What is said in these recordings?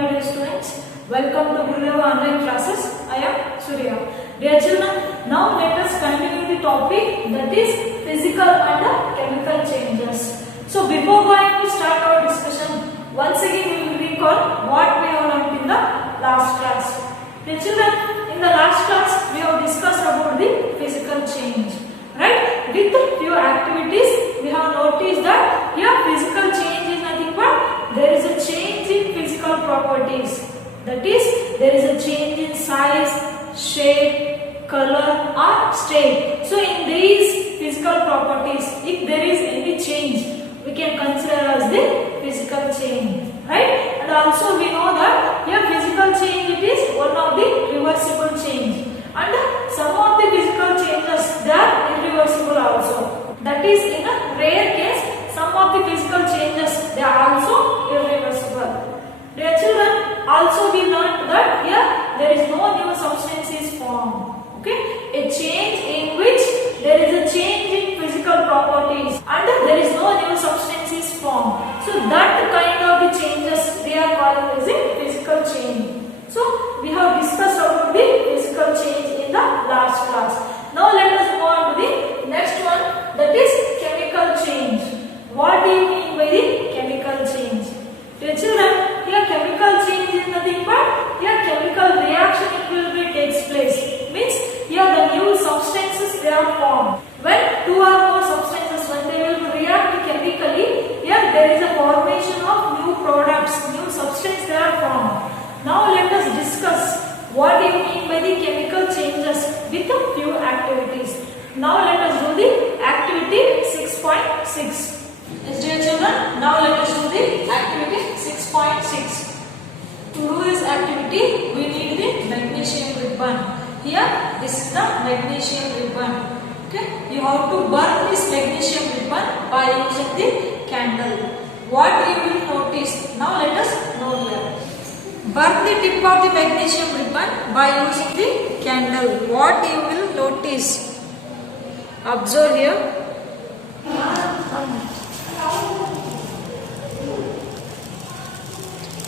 my dear students. Welcome to Gurudeva online classes. I am Surya. Dear children, now let us continue the topic that is physical and chemical changes. So before going to start our discussion, once again we will recall what we have learned in the last class. Dear children, in the last class we have discussed about the physical change. Right? With few activities we have noticed that here physical change is nothing but there is a change in physical properties. That is, there is a change in size, shape, color or state. So in these physical properties, if there is any change, we can consider as the physical change. Right? And also we know that here physical change, it is one of the reversible change. And some of the physical changes, they are irreversible also. That is, in a rare case, some of the physical changes, they are also irreversible. Dear children, also we learned that here there is no new substance is formed. Okay, a change in which there is a change in physical properties and there is no new substance is formed. So that kind of the changes we are calling as a physical change. So we have discussed about the physical change in the last class. Now let us move on to the next one, that is chemical change. What do you mean by the chemical change? Dear children, here chemical change is nothing but here chemical reaction it will be takes place. Means here the new substances they are formed. When two or more substances when they will react chemically, here there is a formation of new products, new substance they are formed. Now let us discuss what do you mean by the chemical changes with a few activities. Now let us do the activity 6.6. Yes, dear children, now let us do the activity 6.6. To do this activity, we need the magnesium ribbon. Here, this is the magnesium ribbon. Okay, you have to burn this magnesium ribbon by using the candle. What you will notice? Now let us know here. Burn the tip of the magnesium ribbon by using the candle. What you will notice? Observe here.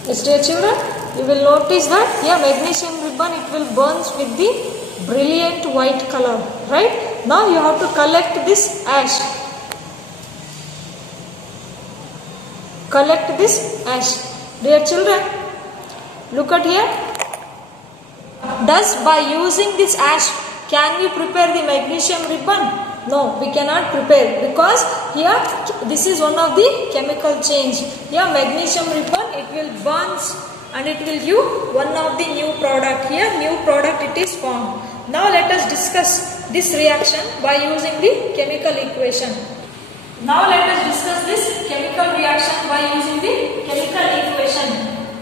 Yes, dear children, you will notice that here magnesium ribbon it will burns with the brilliant white color. Right? Now you have to collect this ash. Collect this ash. Dear children, look at here. Thus, by using this ash, can we prepare the magnesium ribbon? No, we cannot prepare because here this is one of the chemical change. Here magnesium ribbon it will burns and it will give one of the new product. Here new product it is formed. Now let us discuss this reaction by using the chemical equation. Now let us discuss this chemical reaction by using the chemical equation.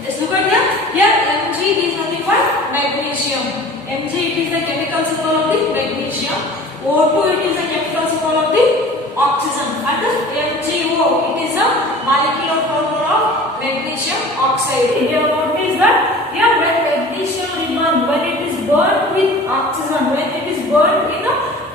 Let's look at here. Here Mg is nothing but magnesium. Mg it is the chemical symbol of the magnesium. O2 it is the chemical symbol of the oxygen. And MgO it is a molecular formula of magnesium oxide. You have noticed that here when magnesium ribbon when it is burned with oxygen, when it is burned in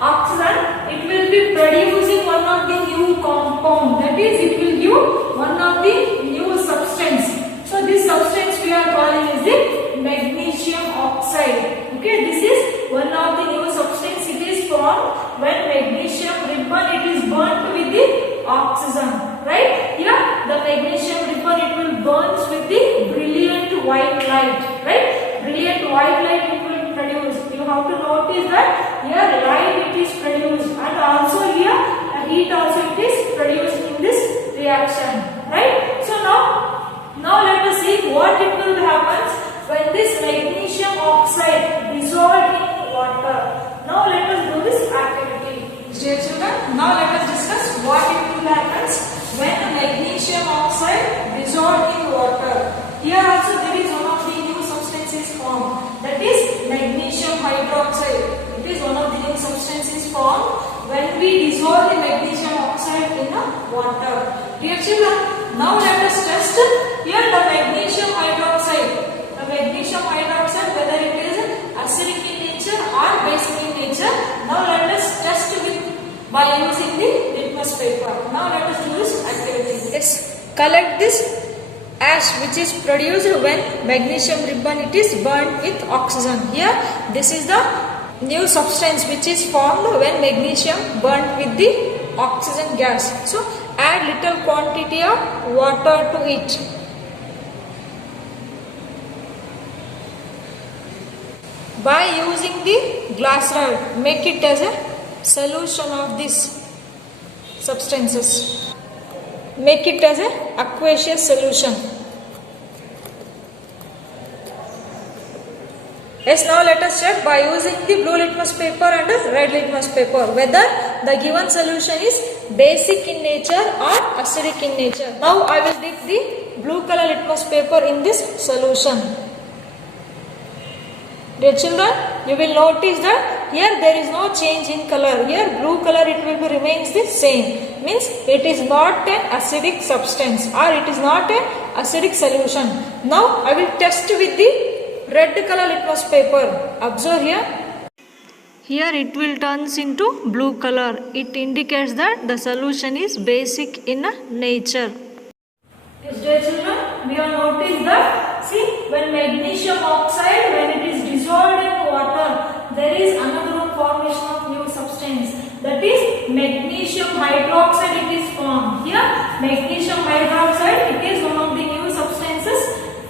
oxygen, it will be producing one of the new compound. That is, it will give one of the new substance. So this substance we are calling is the magnesium oxide. Okay, this is one of the new substance it is formed when magnesium ribbon it is burnt with the oxygen. Right? Here the magnesium ribbon it will burns with the brilliant white light. Right? Brilliant white light it will produce. You have to notice that here light it is produced and also here heat also it is produced in this reaction. Right? So now let us see what it will happen when this magnesium oxide dissolved in water. Now let us do this activity. Dear children, now let us discuss what it will happen when the magnesium oxide dissolved in water. Here also there is one of the new substances formed. That is magnesium hydroxide. It is one of the new substances formed when we dissolve the magnesium oxide in the water. Dear children, now let us test here the magnesium hydroxide. The magnesium hydroxide whether it is acidic in nature or basic in nature. Now let us test with by using the litmus paper. Now let us do this activity. Let's collect this ash which is produced when magnesium ribbon it is burnt with oxygen. Here this is the new substance which is formed when magnesium burnt with the oxygen gas. So add little quantity of water to it. By using the glass rod, make it as a solution of these substances. Make it as a aqueous solution. Yes, now let us check by using the blue litmus paper and the red litmus paper whether the given solution is basic in nature or acidic in nature. Now I will dip the blue color litmus paper in this solution. Dear children, you will notice that here there is no change in color. Here blue color it will be remains the same. Means it is not an acidic substance or it is not an acidic solution. Now I will test with the red color litmus paper. Observe here. Here it will turns into blue color. It indicates that the solution is basic in nature. Yes, dear children, we have noticed that see when magnesium oxide when it is dissolved in water there is another formation of new substance, that is magnesium hydroxide it is formed. Here magnesium hydroxide it is one of the new substances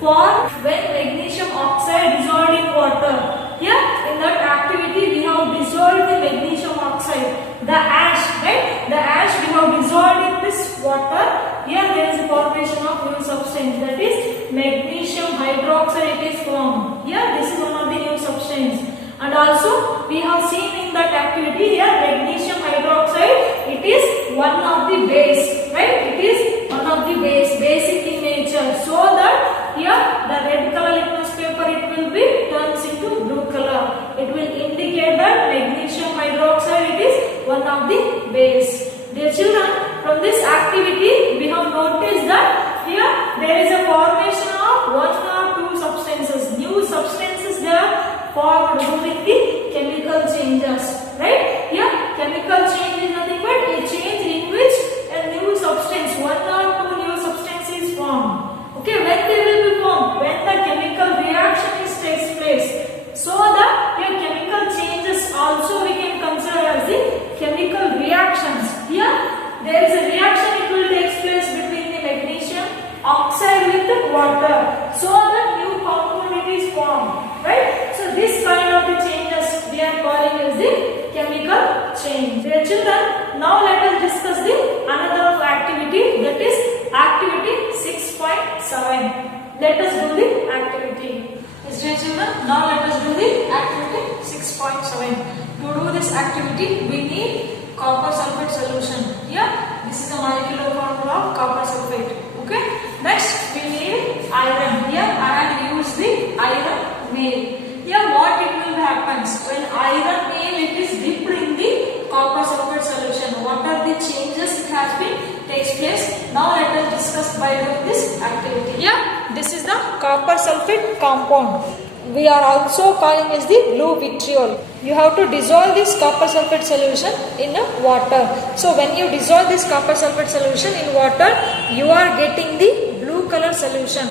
formed when magnesium oxide dissolved in water. Here in that activity we have dissolved the magnesium oxide, the ash, right? The ash we have dissolved in this water. Here there is a formation of new substance, that is magnesium hydroxide it is formed. Here this is one of the new substance. And also we have seen in that activity here magnesium hydroxide it is one of the base, right? It is one of the base, basic in nature. So that here the red color litmus paper it will be turns into blue color. It will indicate that magnesium hydroxide it is one of the base. Dear children, from this activity we have noticed that here there is a formation of one or two substances. New substances they are formed during the chemical changes, right? Here chemical change is nothing but a change in which a new substance, one or two new substance is formed. Okay, when they will be formed? When the chemical reaction takes place. So the here chemical changes also we can consider as the chemical reactions. Here there is a reaction it will take place between the magnesium oxide with the water. So the new compound it is formed, right? So this kind of the changes we are calling as the chemical change. Dear children, now let us discuss the another activity, that is activity 6.7. Let us do the activity. Yes, dear children, now let us do the activity 6.7. To do this activity we need copper sulfate solution. Here this is the molecular formula of copper sulfate. Okay. Next we need iron. Here I have used the iron nail. Here what it will happens when iron nail it is dipped in the copper sulfate solution. What are the changes it has been takes place? Now let us discuss by doing this activity. Here this is the copper sulfate compound. We are also calling as the blue vitriol. You have to dissolve this copper sulfate solution in water. So when you dissolve this copper sulfate solution in water, you are getting the blue color solution.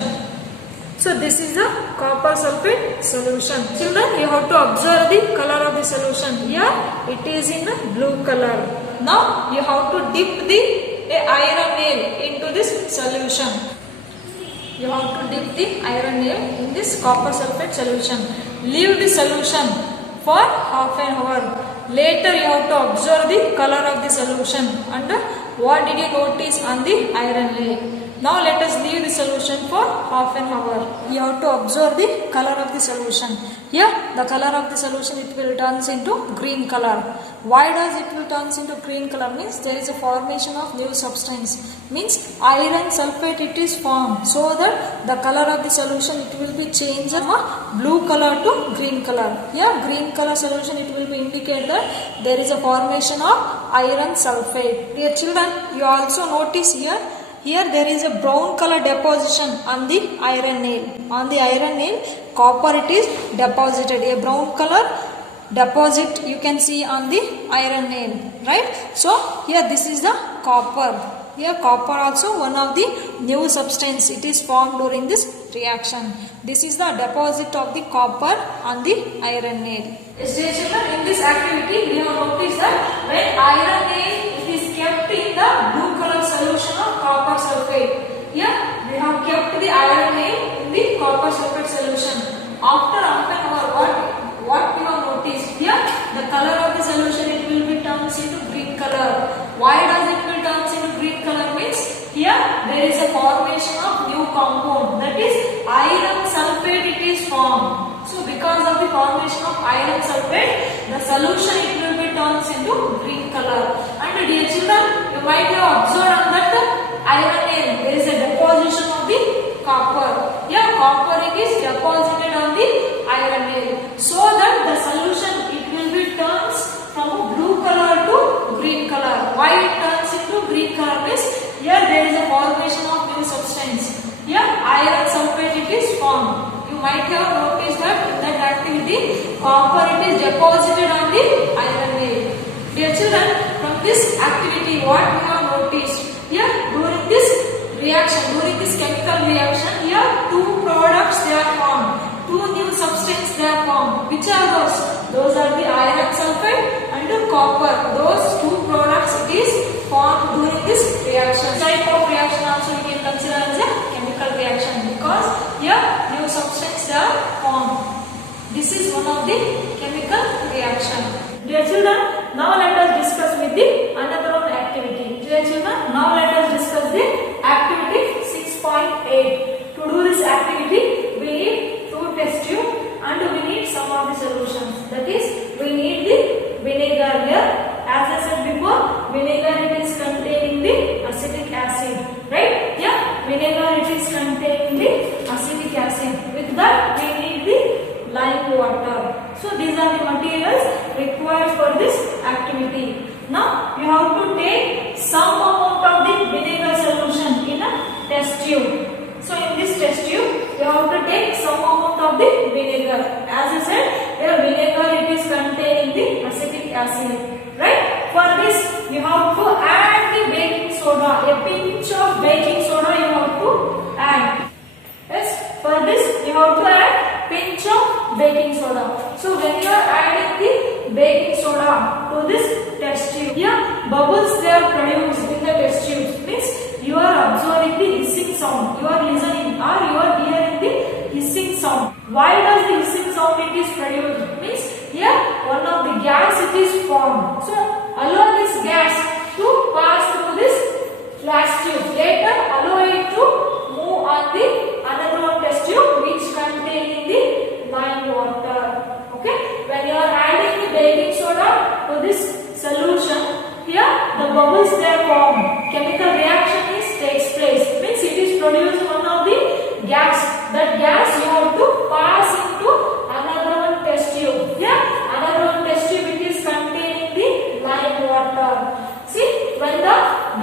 So this is the copper sulfate solution. Children, you have to observe the color of the solution. Here it is in blue color. Now you have to dip the iron nail into this solution. You have to dip the iron nail in this copper sulfate solution. Leave the solution for half an hour. Later you have to observe the color of the solution and what did you notice on the iron nail. Now let us leave the solution for half an hour. You have to observe the color of the solution. Here the color of the solution it will turns into green color. Why does it will turns into green color? Means there is a formation of new substance. Means iron sulfate it is formed. So that the color of the solution it will be changed from blue color to green color. Here green color solution it will be indicate that there is a formation of iron sulfate. Dear children, you also notice here there is a brown color deposition on the iron nail. On the iron nail, copper it is deposited. A brown color deposit you can see on the iron nail, right? So here this is the copper. Here copper also one of the new substance. It is formed during this reaction. This is the deposit of the copper on the iron nail. Yes, dear children, in this activity we have noticed that when iron nail is kept in the blue color solution of copper sulfate. Here we have kept the iron nail in the copper sulfate solution. After half an hour, what we have noticed here, the color of the solution, it will be turns into green color. Why does it will turns into green color? Means here there is a formation of new compound, that is iron sulfate it is formed. So because of the formation of iron sulfate, the solution it will be turns into green color. And dear children, you might have observed on that iron nail there is a deposition of the copper. Here copper it is deposited on the iron nail, so that the solution it will be turns from blue color to green color. Why it turns into green color? Means here there is a formation of new substance. Here iron sulfate it is formed. You might have noticed that in that activity copper it is deposited on the iron nail. Dear children, from this activity what we have noticed, here during this reaction, during this chemical reaction, here two products they are formed, two new substances they are formed. Which are those? Those are the iron sulfate and the copper. Those two products it is formed during this reaction. This type of reaction also we can consider as a chemical reaction, because here new substances are formed. This is one of the chemical reaction. Dear children, now let us discuss with the another one activity. Dear children, now let us discuss the activity 6.8. To do this activity, we need two test tube and we need some of the solutions. That is, we need the vinegar here. As I said before, vinegar it is containing the acetic acid, right? Yeah, vinegar it is containing the acetic acid. With that, we need the lime water. So these are the materials required for this activity. Now you have to take some amount of the vinegar solution in a test tube. So in this test tube, you have to take some amount of the vinegar. As I said, the vinegar it is containing the acetic acid, right? For this, you have to add the baking soda. A pinch of baking soda you have to add. Yes, for this you have to add pinch of baking soda. So when you are adding the baking soda to this test tube, here bubbles they are produced in the test tube. Means you are observing the hissing sound. You are listening or you are hearing the hissing sound. Why does the hissing sound it is produced? Means here one of the gas it is formed. So allow this gas to pass through this flash tube. Later allow it to move on the another one test tube which containing the lime water. Okay, when you are adding the baking soda to this solution, here the bubbles they are formed. Chemical reaction is takes place. Means it is produced one of the gas. That gas you have to pass into another one test tube. Yeah, another one test tube it is containing the lime water. See, when the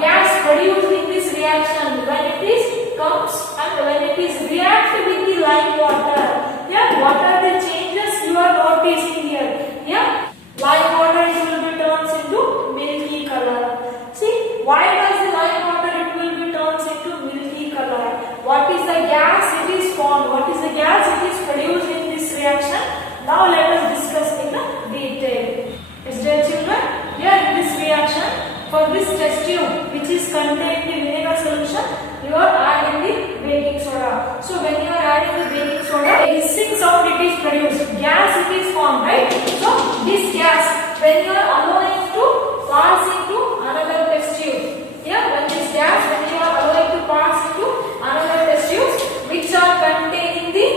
gas produced in this reaction, when it is comes and when it is reacted with the lime water, yeah, what are the changes you are noticing here? Yeah, lime water it will be turns into milky color. See, why does the lime water it will be turns into milky color? What is the gas it is formed? What is the gas it is produced in this reaction? Now let us discuss in detail. Yes, dear children, here in this reaction, for this test tube which is containing the vinegar solution, you are adding the baking soda. So when you are adding the baking soda, a hissing sound it is produced. Gas it is formed, right? So this gas, when you are allowing to pass into another test tube, yeah, when this gas, when you are allowing to pass into another test tube which are containing the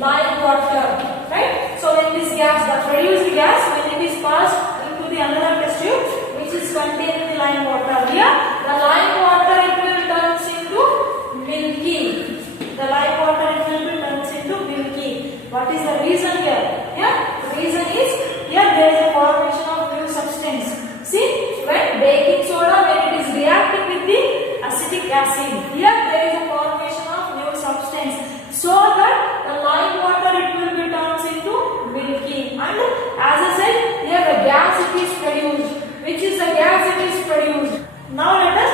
lime water, right? So when this gas, the produced gas, when it is passed into the another test tube which is containing the lime water, here the lime water it will turns into milky. The lime water it will be turns into milky. What is the reason here? Yeah, the reason is here there is a formation of new substance. See, when baking soda when it is reacting with the acetic acid, here there is a formation of new substance, so that the lime water it will be turns into milky. And as I said, here the gas it is produced. Which is the gas it is produced? Now let us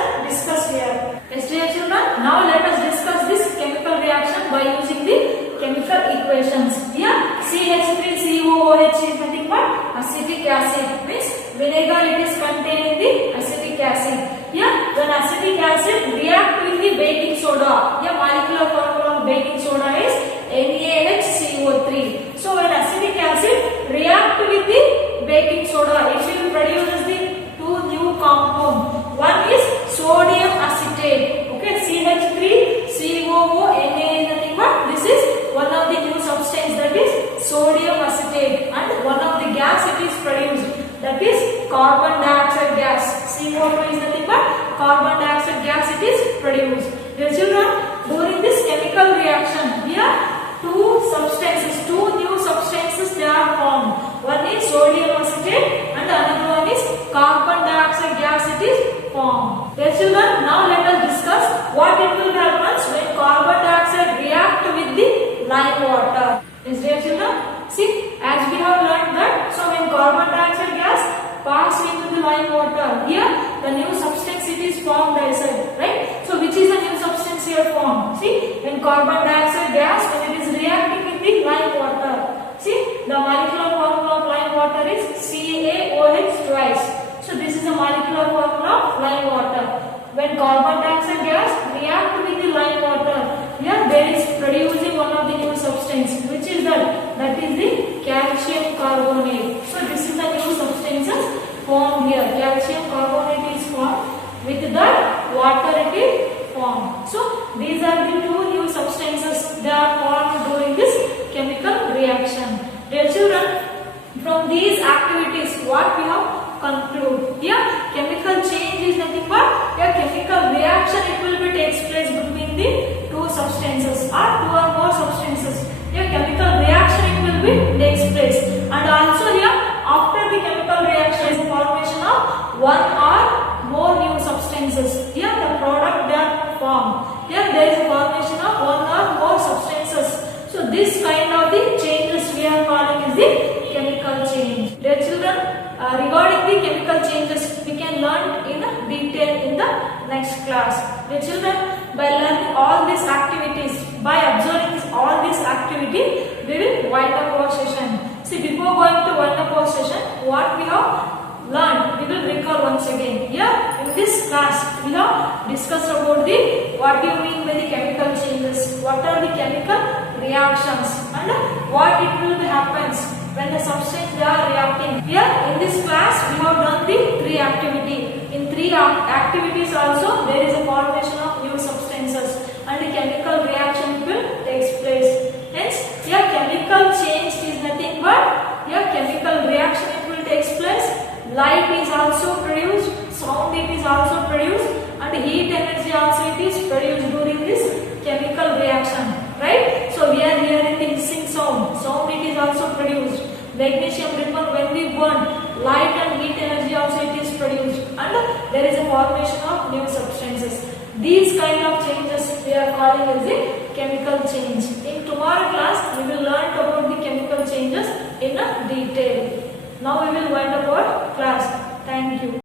equations. Here CH3COOH is nothing but acetic acid, means vinegar it is containing the acetic acid. Here when acetic acid react with the baking soda, here molecular formula of baking soda is NaHCO3. So when acetic acid react with the baking soda, it will produce the two new compound. One is sodium acetate. Okay, CH3COO Na is nothing but this is one of the new substance, that is sodium acetate, and one of the gas it is produced, that is carbon dioxide gas. CO2 is nothing but carbon dioxide gas it is produced. Dear children, during this chemical reaction, here two new substances they are formed. One is sodium acetate and another one is carbon dioxide gas it is formed. Dear children, now let us discuss what it will happen when carbon dioxide react with the lime water. Yes, dear children, see, as we have learned that, so when carbon dioxide gas pass into the lime water, here the new substance it is formed, I said, right? So which is the new substance here formed? See, when carbon dioxide gas, when it is reacting with the lime water, see, the molecular formula of lime water is CaOH twice. So this is the molecular formula of lime water. When carbon dioxide gas react with the lime water, here there is producing one of the new substance, which is that is the calcium carbonate. So this is the new substances formed here. Calcium carbonate is formed, with that water it is formed. So these are the two new substances that are formed during this chemical reaction. Dear children, from these activities what we have conclude? Here chemical change is nothing but a chemical reaction it will be takes place between the two substances or two or more substances. Here chemical reaction it will be takes place, and also here after the chemical reaction is formation of one or more new substances. Here the product they are formed. Here there is a formation of one or more substances. So this kind of the changes we are calling is the chemical change. Dear children, regarding the chemical changes we can learn in detail in the next class. Dear children, by learning all these activities, by observing all these activities, we will wind up our session. See, before going to wind up our session, what we have learned, we will recall once again. Here in this class we have discussed about the what do you mean by the chemical changes, what are the chemical reactions, and what it will happens when the substance they are reacting. Here in this class we have done the three activity. In three activities also there is a formation of new substances and the chemical reaction will takes place. Hence here chemical change is nothing but here chemical reaction it will takes place. Light is also produced, sound it is also produced, and heat energy also it is produced during this chemical reaction, right? So we are hearing the hissing sound it is also produced. Magnesium ribbon when we burn, light and heat energy also it is produced, and there is a formation of new substances. These kind of changes we are calling as the chemical change. In tomorrow class we will learn about the chemical changes in a detail. Now we will wind up our class. Thank you.